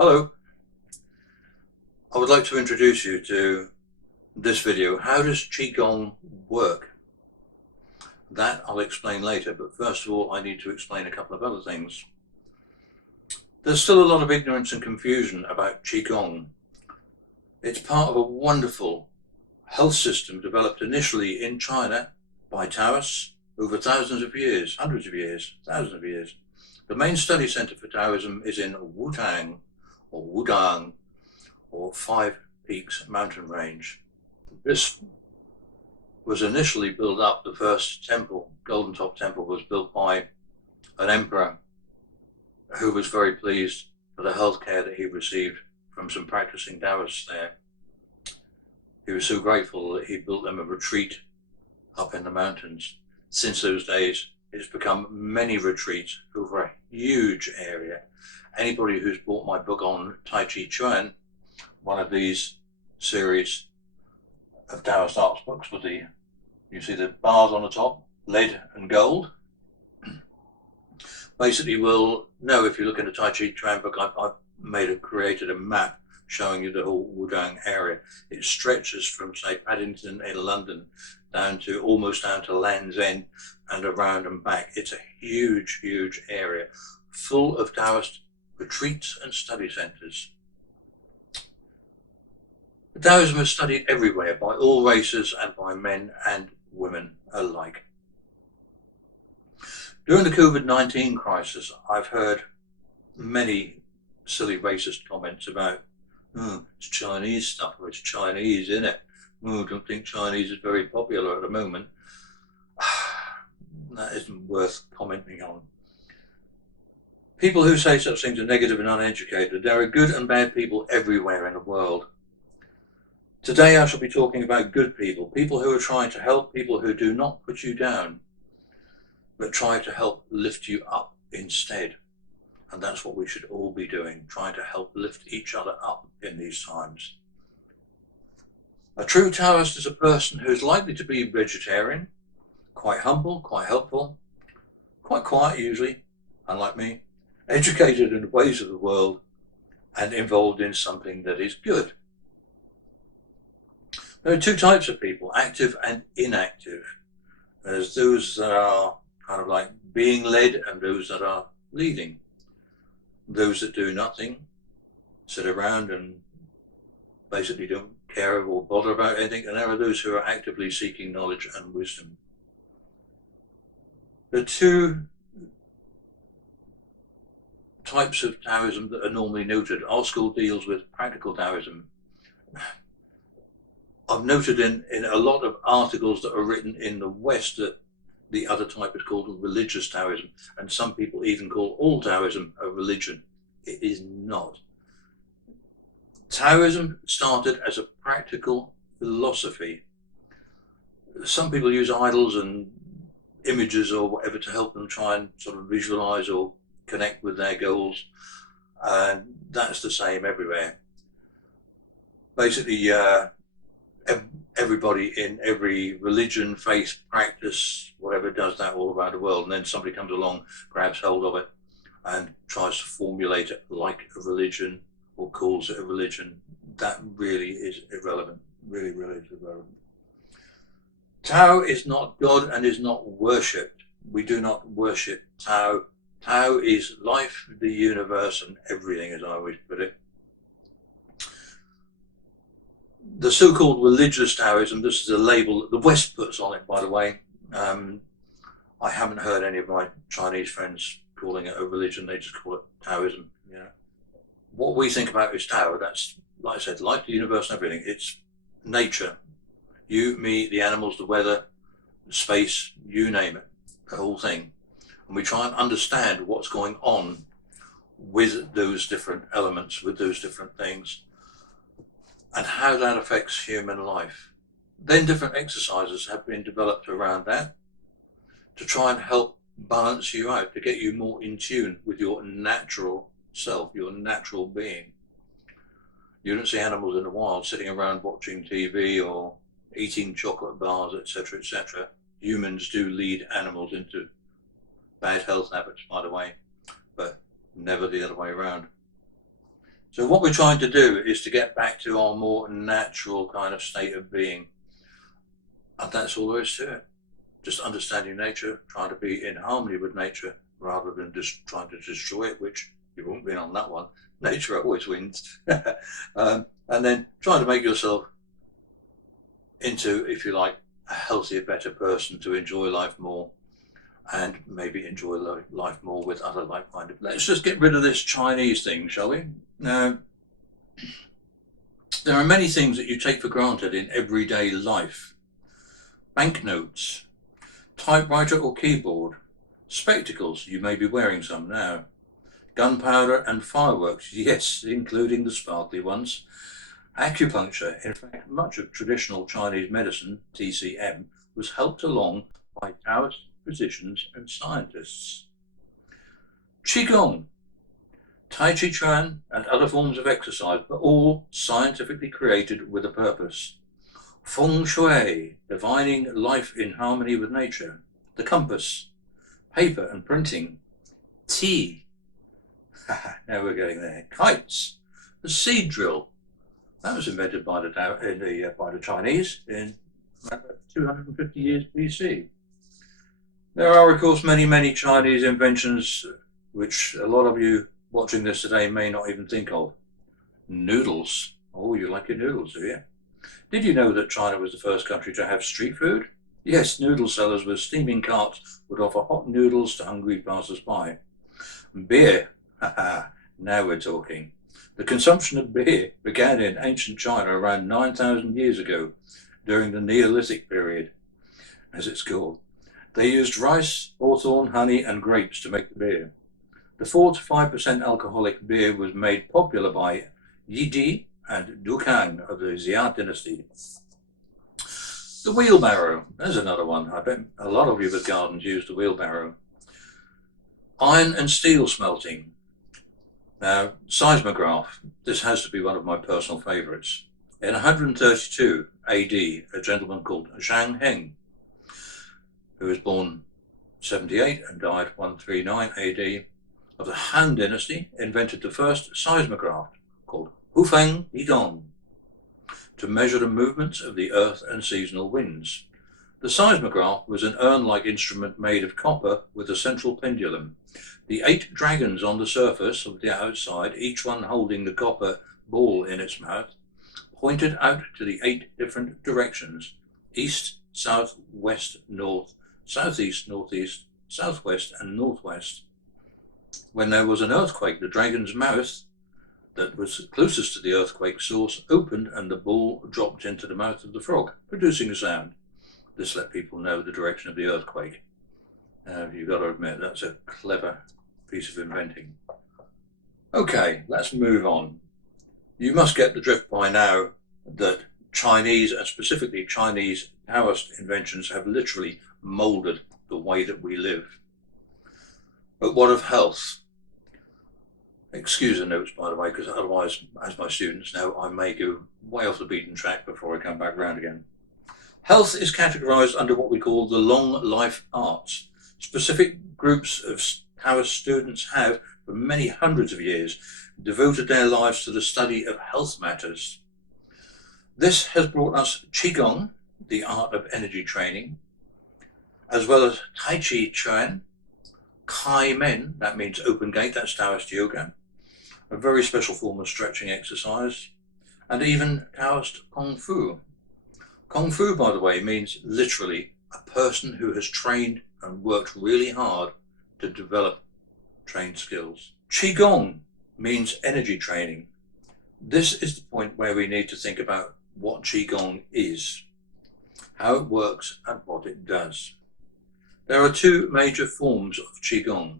Hello, I would like to introduce you to this video. How does Qigong work? That I'll explain later, but first of all I need to explain a couple of other things. There's still a lot of ignorance and confusion about Qigong. It's part of a wonderful health system developed initially in China by Taoists over thousands of years, hundreds of years, thousands of years. The main study center for Taoism is in Wutang or Wudang or Five Peaks mountain range. This was initially built up. The first temple, Golden Top Temple, was built by an emperor who was very pleased for the health care that he received from some practicing Taoists there. He was so grateful that he built them a retreat up in the mountains. Since those days, it's become many retreats over a huge area. Anybody who's bought my book on Tai Chi Chuan, one of these series of Taoist Arts books with you see the bars on the top, lead and gold. Basically, we'll know if you look in the Tai Chi Chuan book, I've created a map showing you the whole Wudang area. It stretches from, say, Paddington in London almost down to Land's End and around and back. It's a huge, huge area full of Taoist retreats and study centers. Taoism is studied everywhere by all races and by men and women alike. During the COVID-19 crisis, I've heard many silly racist comments about, it's Chinese stuff, or it's Chinese, isn't it? I don't think Chinese is very popular at the moment. That isn't worth commenting on. People who say such things are negative and uneducated. There are good and bad people everywhere in the world. Today I shall be talking about good people, people who are trying to help, people who do not put you down, but try to help lift you up instead. And that's what we should all be doing, trying to help lift each other up in these times. A true Taoist is a person who is likely to be vegetarian, quite humble, quite helpful, quite quiet usually, unlike me, educated in the ways of the world, and involved in something that is good. There are two types of people, active and inactive. There's those that are kind of like being led and those that are leading. Those that do nothing, sit around and basically don't care or bother about anything, and there are those who are actively seeking knowledge and wisdom. The two types of Taoism that are normally noted. Our school deals with practical Taoism. I've noted in a lot of articles that are written in the West that the other type is called religious Taoism, and some people even call all Taoism a religion. It is not. Taoism started as a practical philosophy. Some people use idols and images or whatever to help them try and sort of visualize or connect with their goals, and that's the same everywhere. Basically, everybody in every religion, faith, practice, whatever, does that all around the world, and then somebody comes along, grabs hold of it and tries to formulate it like a religion or calls it a religion. That really is irrelevant, really is irrelevant. Tao is not God and is not worshipped. We do not worship Tao. Tao is life, the universe, and everything, as I always put it. The so-called religious Taoism, this is a label that the West puts on it, by the way. I haven't heard any of my Chinese friends calling it a religion, they just call it Taoism. What we think about is Tao. That's, like I said, like the universe and everything. It's nature. You, me, the animals, the weather, the space, you name it, the whole thing. And we try and understand what's going on with those different elements, with those different things, and how that affects human life. Then different exercises have been developed around that to try and help balance you out, to get you more in tune with your natural self, your natural being. You don't see animals in the wild sitting around watching TV or eating chocolate bars, etc., etc. Humans do lead animals into bad health habits, by the way, but never the other way around. So what we're trying to do is to get back to our more natural kind of state of being. And that's all there is to it. Just understanding nature, trying to be in harmony with nature rather than just trying to destroy it, which you won't win on that one. Nature always wins. And then trying to make yourself into, if you like, a healthier, better person to enjoy life more and maybe enjoy life more with other like-minded. Let's just get rid of this Chinese thing, shall we? Now, there are many things that you take for granted in everyday life. Banknotes, typewriter or keyboard, spectacles, you may be wearing some now, gunpowder and fireworks, yes, including the sparkly ones, acupuncture. In fact, much of traditional Chinese medicine, TCM, was helped along by Taoist physicians and scientists. Qigong, Tai Chi Chuan, and other forms of exercise were all scientifically created with a purpose. Feng Shui, divining life in harmony with nature. The compass, paper and printing. Tea, now we're getting there. Kites, the seed drill. That was invented by the Chinese in 250 years BC. There are, of course, many Chinese inventions which a lot of you watching this today may not even think of. Noodles. Oh, you like your noodles, do you? Did you know that China was the first country to have street food? Yes, noodle sellers with steaming carts would offer hot noodles to hungry passers-by. Beer. Now we're talking. The consumption of beer began in ancient China around 9,000 years ago, during the Neolithic period, as it's called. They used rice, hawthorn, honey, and grapes to make the beer. The 4 to 5% alcoholic beer was made popular by Yi and Dukang of the Xia dynasty. The wheelbarrow, there's another one. I bet a lot of you with gardens use the wheelbarrow. Iron and steel smelting. Now, seismograph, this has to be one of my personal favourites. In 132 AD, a gentleman called Zhang Heng, who was born 78 and died 139 AD, of the Han dynasty, invented the first seismograph called Hufeng Qigong to measure the movements of the earth and seasonal winds. The seismograph was an urn-like instrument made of copper with a central pendulum. The 8 dragons on the surface of the outside, each one holding the copper ball in its mouth, pointed out to the 8 different directions: east, south, west, north, southeast, northeast, southwest, and northwest. When there was an earthquake, the dragon's mouth that was closest to the earthquake source opened and the ball dropped into the mouth of the frog, producing a sound. This let people know the direction of the earthquake. You've got to admit, that's a clever piece of inventing. Okay, let's move on. You must get the drift by now that Chinese, and specifically Chinese Taoist inventions, have literally molded the way that we live. But what of health? Excuse the notes, by the way, because otherwise, as my students know, I may go way off the beaten track before I come back round again. Health is categorized under what we call the long life arts. Specific groups of Taoist students have, for many hundreds of years, devoted their lives to the study of health matters. This has brought us Qigong, the art of energy training, as well as Tai Chi Chuan, Kai Men, that means open gate, that's Taoist yoga, a very special form of stretching exercise, and even Taoist Kung Fu. Kung Fu, by the way, means literally a person who has trained and worked really hard to develop trained skills. Qigong means energy training. This is the point where we need to think about what Qigong is, how it works, and what it does. There are 2 major forms of Qigong.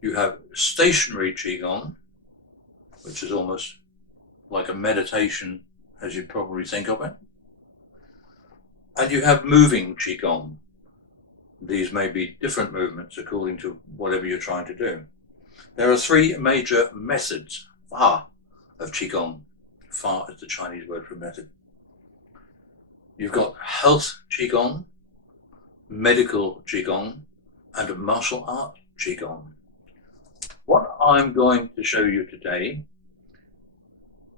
You have stationary Qigong, which is almost like a meditation as you'd probably think of it. And you have moving Qigong. These may be different movements according to whatever you're trying to do. There are 3 major methods, Fa, of Qigong. Fa is the Chinese word for method. You've got health Qigong, medical Qigong, and martial art Qigong. What I'm going to show you today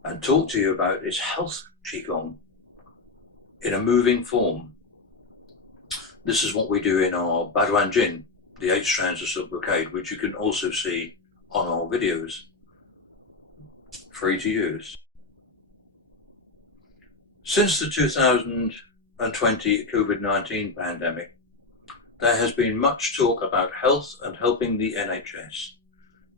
and talk to you about is health Qigong in a moving form. This is what we do in our Baduan Jin, the 8 strands of silk brocade, which you can also see on our videos, free to use. Since the 2020 COVID-19 pandemic, there has been much talk about health and helping the NHS.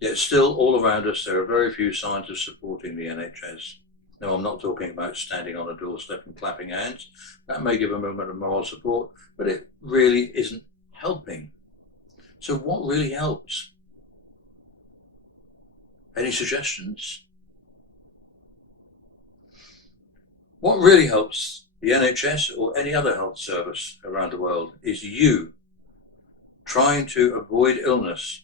Yet still, all around us, there are very few signs of supporting the NHS. Now, I'm not talking about standing on a doorstep and clapping hands. That may give a moment of moral support, but it really isn't helping. So what really helps? Any suggestions? What really helps the NHS or any other health service around the world is you trying to avoid illness.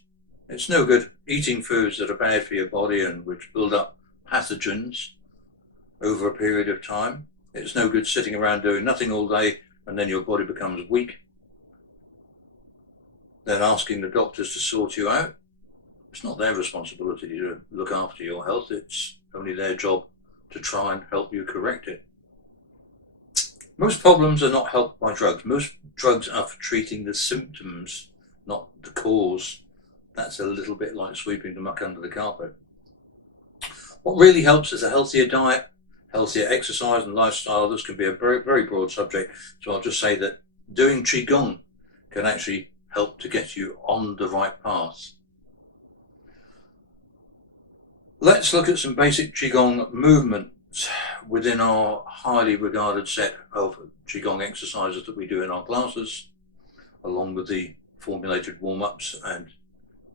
It's no good eating foods that are bad for your body and which build up pathogens over a period of time. It's no good sitting around doing nothing all day and then your body becomes weak. Then asking the doctors to sort you out. It's not their responsibility to look after your health. It's only their job to try and help you correct it. Most problems are not helped by drugs. Most drugs are for treating the symptoms, not the cause. That's a little bit like sweeping the muck under the carpet. What really helps is a healthier diet, healthier exercise and lifestyle. This can be a very, very broad subject. So I'll just say that doing Qigong can actually help to get you on the right path. Let's look at some basic Qigong movements within our highly regarded set of Qigong exercises that we do in our classes, along with the formulated warm-ups and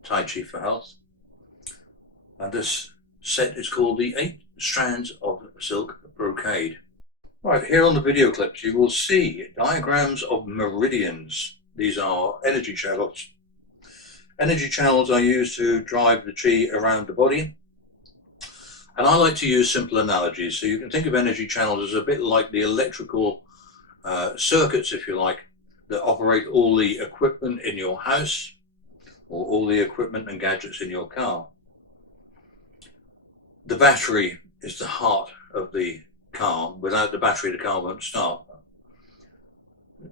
Tai Chi for health. And this set is called the 8 strands of silk brocade. Right, here on the video clips you will see diagrams of meridians. These are energy channels. Energy channels are used to drive the chi around the body. And I like to use simple analogies. So you can think of energy channels as a bit like the electrical circuits, if you like, that operate all the equipment in your house or all the equipment and gadgets in your car. The battery is the heart of the car. Without the battery, the car won't start.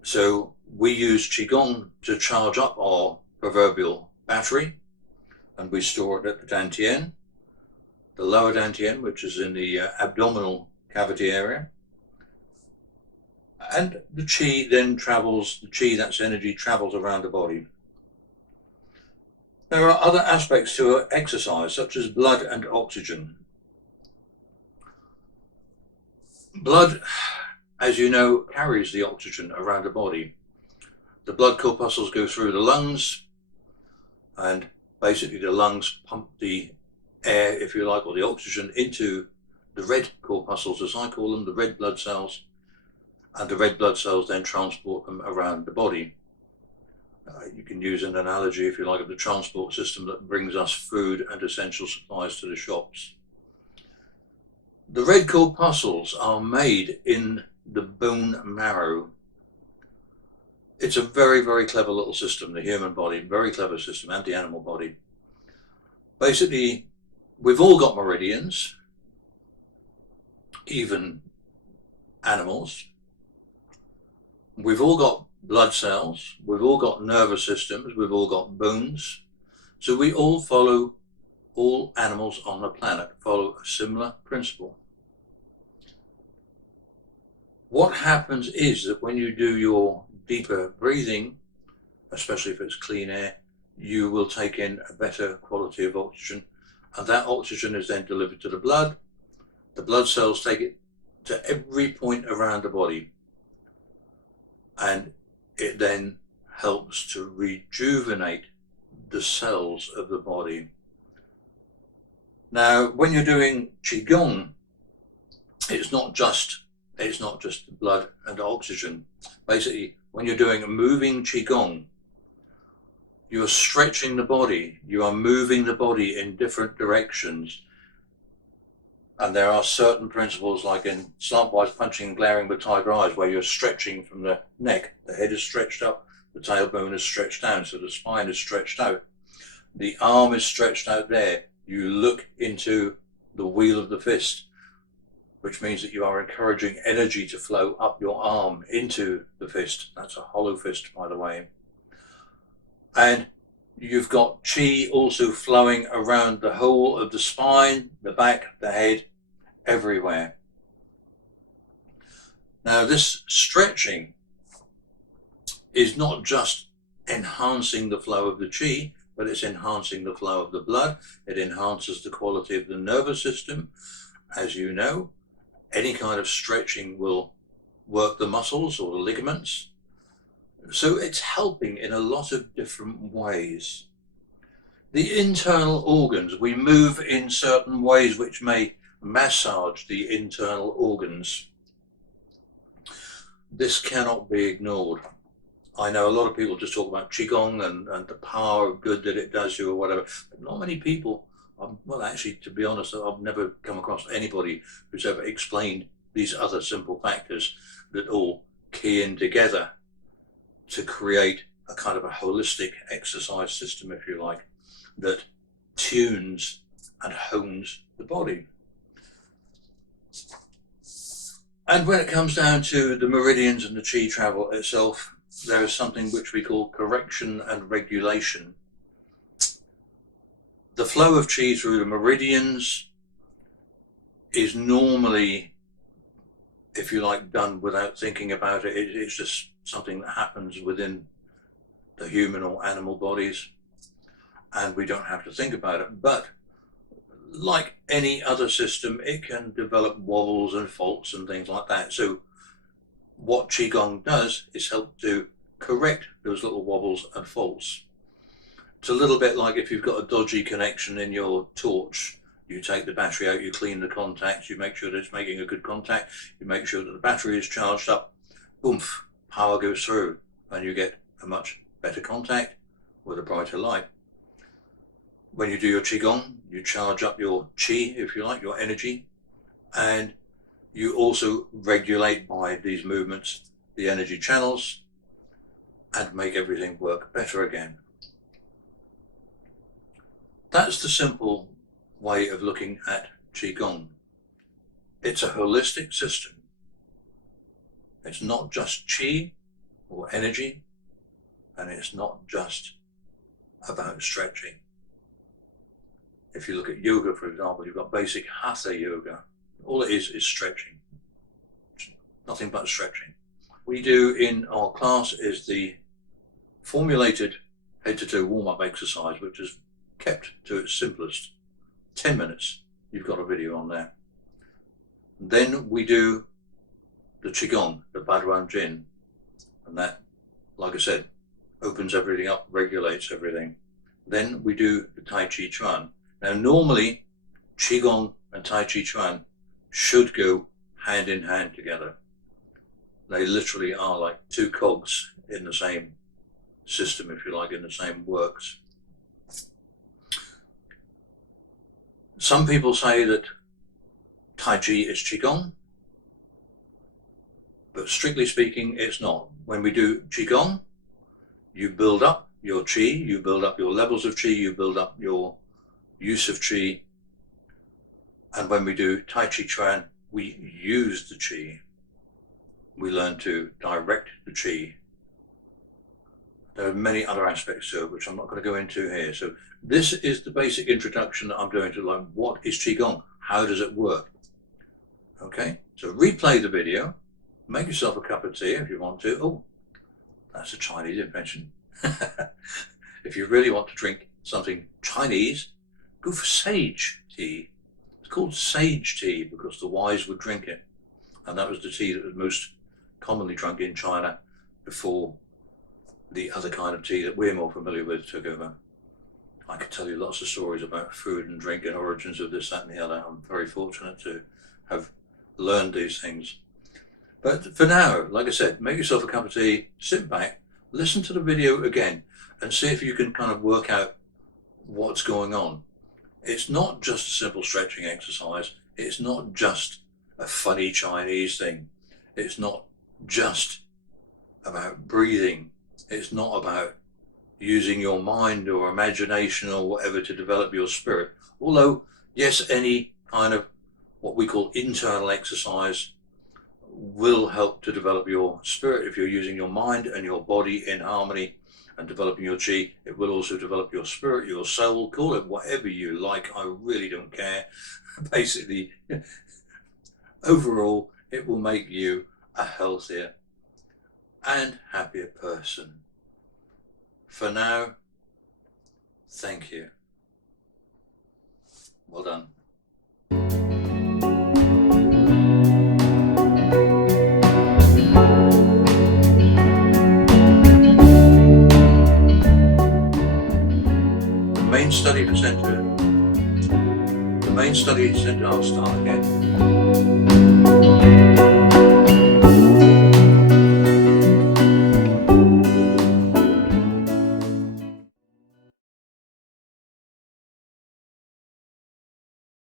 So we use Qigong to charge up our proverbial battery, and we store it at the dantian, the lower dantian, which is in the abdominal cavity area. And the chi then travels, the chi, that's energy, travels around the body. There are other aspects to exercise, such as blood and oxygen. Blood, as you know, carries the oxygen around the body. The blood corpuscles go through the lungs, and basically the lungs pump the air, if you like, or the oxygen into the red corpuscles, as I call them, the red blood cells, and the red blood cells then transport them around the body. You can use an analogy, if you like, of the transport system that brings us food and essential supplies to the shops. The red corpuscles are made in the bone marrow. It's a very, very clever little system, the human body, very clever system, and the animal body. Basically, we've all got meridians, even animals. We've all got blood cells, we've all got nervous systems, we've all got bones. So we all follow, all animals on the planet follow a similar principle. What happens is that when you do your deeper breathing, especially if it's clean air, you will take in a better quality of oxygen, and that oxygen is then delivered to the blood. The blood cells take it to every point around the body, and it then helps to rejuvenate the cells of the body. Now, when you're doing Qigong, it's not just blood and oxygen. Basically, when you're doing a moving Qigong, you're stretching the body, you are moving the body in different directions. And there are certain principles, like in slantwise punching and glaring with tiger eyes, where you're stretching from the neck. The head is stretched up, the tailbone is stretched down, so the spine is stretched out. The arm is stretched out there. You look into the wheel of the fist. which means that you are encouraging energy to flow up your arm into the fist. That's a hollow fist, by the way. And you've got Qi also flowing around the whole of the spine, the back, the head, everywhere. Now, this stretching is not just enhancing the flow of the Qi, but it's enhancing the flow of the blood. It enhances the quality of the nervous system. As you know, any kind of stretching will work the muscles or the ligaments. So it's helping in a lot of different ways. The internal organs, we move in certain ways which may massage the internal organs. This cannot be ignored. I know a lot of people just talk about Qigong and the power of good that it does you or whatever, but not many people, well, actually, to be honest, I've never come across anybody who's ever explained these other simple factors that all key in together to create a kind of a holistic exercise system, if you like, that tunes and hones the body. And when it comes down to the meridians and the Qi travel itself, there is something which we call correction and regulation. The flow of Qi through the meridians is normally, if you like, done without thinking about it. It's just something that happens within the human or animal bodies, and we don't have to think about it. But like any other system, it can develop wobbles and faults and things like that. So what Qigong does is help to correct those little wobbles and faults. It's a little bit like if you've got a dodgy connection in your torch, you take the battery out, you clean the contacts, you make sure that it's making a good contact, you make sure that the battery is charged up, oomph, power goes through, and you get a much better contact with a brighter light. When you do your Qigong, you charge up your Qi, if you like, your energy, and you also regulate by these movements the energy channels and make everything work better again. That's the simple way of looking at Qigong. It's a holistic system. It's not just Qi or energy, and it's not just about stretching. If you look at yoga, for example, you've got basic hatha yoga. All it is stretching. Nothing but stretching. We do in our class is the formulated head-to-toe warm-up exercise, which is kept to its simplest. 10 minutes. You've got a video on there. Then we do the Qigong, the Baduan Jin, and that, like I said, opens everything up, regulates everything. Then we do the Tai Chi Chuan. Now, normally, Qigong and Tai Chi Chuan should go hand in hand together. They literally are like two cogs in the same system, if you like, in the same works. Some people say that Tai Chi is Qigong, but strictly speaking, it's not. When we do Qigong, you build up your Qi, you build up your levels of Qi, you build up your use of Qi, and when we do Tai Chi Chuan, we use the Qi. We learn to direct the Qi. There are many other aspects to it, which I'm not going to go into here. So this is the basic introduction that I'm doing to learn what is Qigong, how does it work. Okay, so replay the video, make yourself a cup of tea if you want to. Oh, that's a Chinese invention. If you really want to drink something Chinese, go for sage tea. It's called sage tea because the wise would drink it. And that was the tea that was most commonly drunk in China before the other kind of tea that we're more familiar with took over. I could tell you lots of stories about food and drink and origins of this, that and the other. I'm very fortunate to have learned these things. But for now, like I said, make yourself a cup of tea, sit back, listen to the video again and see if you can kind of work out what's going on. It's not just a simple stretching exercise. It's not just a funny Chinese thing. It's not just about breathing. It's not about using your mind or imagination or whatever to develop your spirit. Although, yes, any kind of what we call internal exercise will help to develop your spirit. If you're using your mind and your body in harmony and developing your chi, it will also develop your spirit, your soul, call it whatever you like. I really don't care. Basically, overall, it will make you a healthier and happier person. For now, thank you. Well done. The main study center, I'll start again.